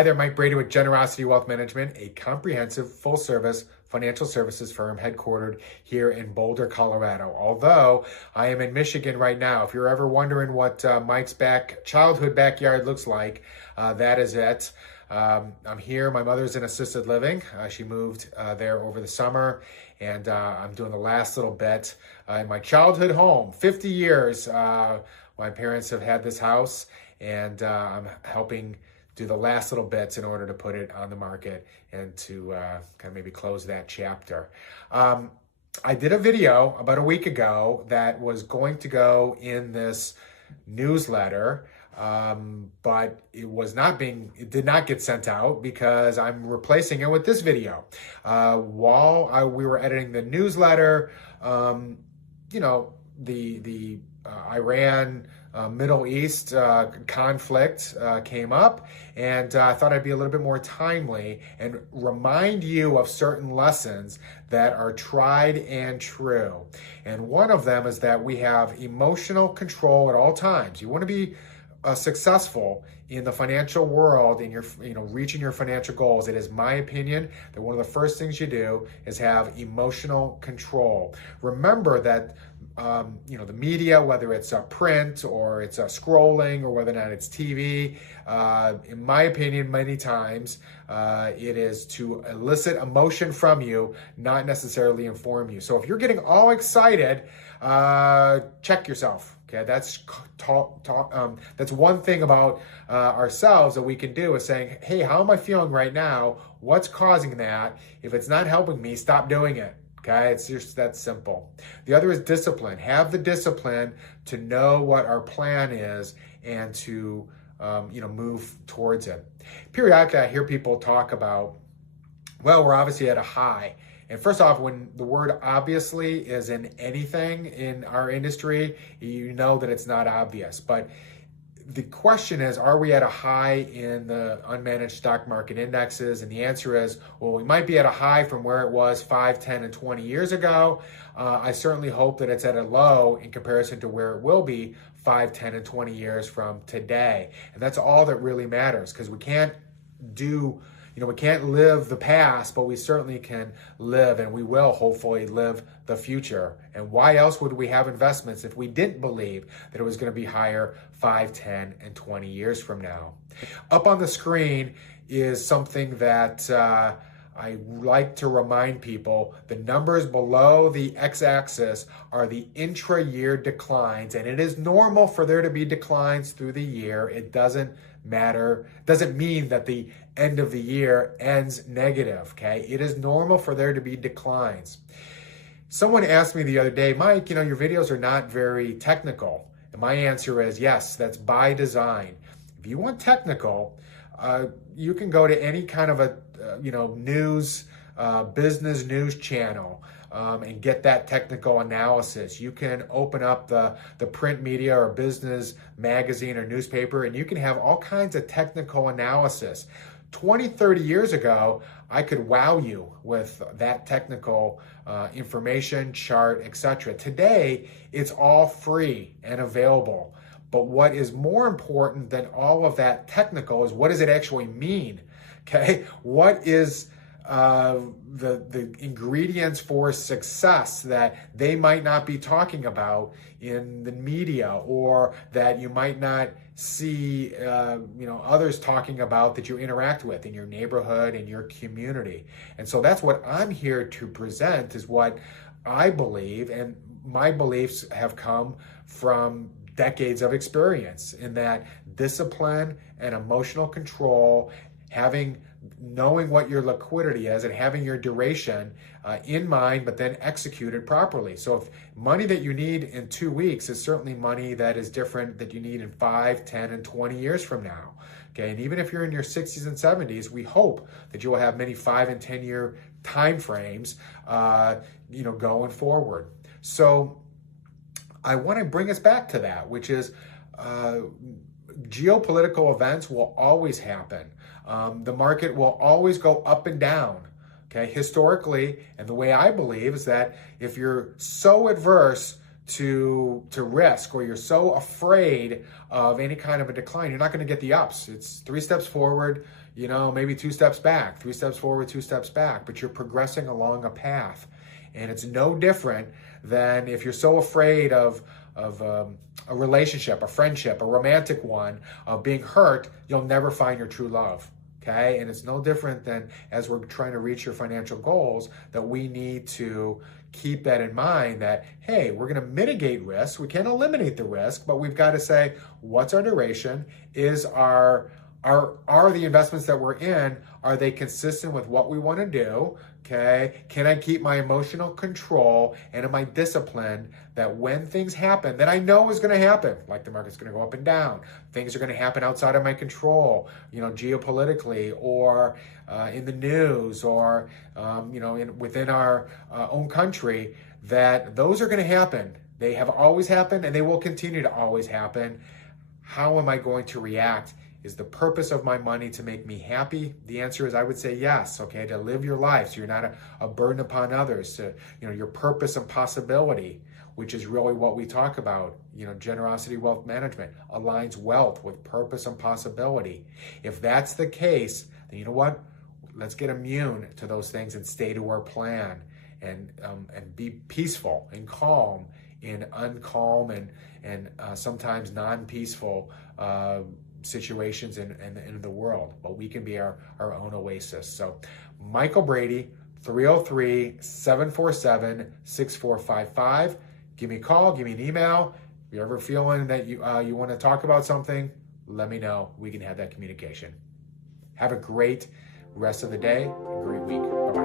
Hi there, Mike Brady with Generosity Wealth Management, a comprehensive full-service financial services firm headquartered here in Boulder, Colorado. Although I am in Michigan right now. If you're ever wondering what Mike's childhood backyard looks like, that is it. I'm here. My mother's in assisted living. She moved there over the summer, and I'm doing the last little bit in my childhood home. 50 years my parents have had this house, and I'm helping do the last little bits in order to put it on the market and to kind of maybe close that chapter. I did a video about a week ago that was going to go in this newsletter, but it did not get sent out because I'm replacing it with this video. While we were editing the newsletter, the Iran Middle East conflict came up, and I thought I'd be a little bit more timely and remind you of certain lessons that are tried and true. And one of them is that we have emotional control at all times. You want to be successful in the financial world, in your reaching your financial goals. It is my opinion that one of the first things you do is have emotional control. Remember that the media, whether it's print or it's scrolling or whether or not it's TV, in my opinion, many times it is to elicit emotion from you, not necessarily inform you. So if you're getting all excited, check yourself. Okay, that's one thing about ourselves that we can do is saying, hey, how am I feeling right now? What's causing that? If it's not helping me, stop doing it. Okay, it's just that simple. The other is discipline. Have the discipline to know what our plan is and to move towards it. Periodically, I hear people talk about, well, we're obviously at a high. And first off, when the word obviously is in anything in our industry, you know that it's not obvious. But the question is, are we at a high in the unmanaged stock market indexes? And the answer is, well, we might be at a high from where it was 5, 10, and 20 years ago. I certainly hope that it's at a low in comparison to where it will be 5, 10, and 20 years from today. And that's all that really matters, because we can't live the past, but we certainly can live, and we will hopefully live the future. And why else would we have investments if we didn't believe that it was going to be higher 5, 10, and 20 years from now? Up on the screen is something that I like to remind people. The numbers below the x-axis are the intra-year declines, and it is normal for there to be declines through the year. It doesn't mean that the end of the year ends negative, okay? It is normal for there to be declines. Someone asked me the other day, Mike, your videos are not very technical. And my answer is yes, that's by design. If you want technical, you can go to any kind of a business news channel and get that technical analysis. You can open up the print media or business magazine or newspaper, and you can have all kinds of technical analysis. 20, 30 years ago, I could wow you with that technical information, chart, etc. Today, it's all free and available. But what is more important than all of that technical is, what does it actually mean? Okay, what is the ingredients for success that they might not be talking about in the media, or that you might not see others talking about that you interact with in your neighborhood, in your community. And so that's what I'm here to present, is what I believe, and my beliefs have come from decades of experience in that discipline and emotional control, knowing what your liquidity is and having your duration in mind, but then executed properly. So if money that you need in 2 weeks is certainly money that is different that you need in 5, 10, and 20 years from now. Okay, and even if you're in your 60s and 70s, we hope that you will have many 5 and 10 year time frames, going forward. So I want to bring us back to that, which is geopolitical events will always happen. The market will always go up and down. Okay, historically, and the way I believe is that if you're so adverse to risk, or you're so afraid of any kind of a decline, you're not going to get the ups. It's 3 steps forward, maybe 2 steps back, 3 steps forward, 2 steps back, but you're progressing along a path. And it's no different than if you're so afraid of a relationship, a friendship, a romantic one, of being hurt, you'll never find your true love. Okay? And it's no different than as we're trying to reach your financial goals, that we need to keep that in mind that, hey, we're going to mitigate risk. We can't eliminate the risk, but we've got to say, what's our duration? Are the investments that we're in, are they consistent with what we want to do? Okay. Can I keep my emotional control, and am I disciplined that when things happen that I know is going to happen, like the market's going to go up and down, things are going to happen outside of my control, geopolitically, or in the news, or within our own country, that those are going to happen. They have always happened, and they will continue to always happen. How am I going to react? Is the purpose of my money to make me happy? The answer is, I would say yes, okay, to live your life so you're not a burden upon others, to, your purpose and possibility, which is really what we talk about. Generosity wealth management aligns wealth with purpose and possibility. If that's the case, then you know what? Let's get immune to those things and stay to our plan, and be peaceful and calm in uncalm and sometimes non-peaceful situations in the world, but we can be our own oasis. So Michael Brady, 303-747-6455. Give me a call, give me an email. If you're ever feeling that you want to talk about something, let me know. We can have that communication. Have a great rest of the day, a great week. Bye-bye.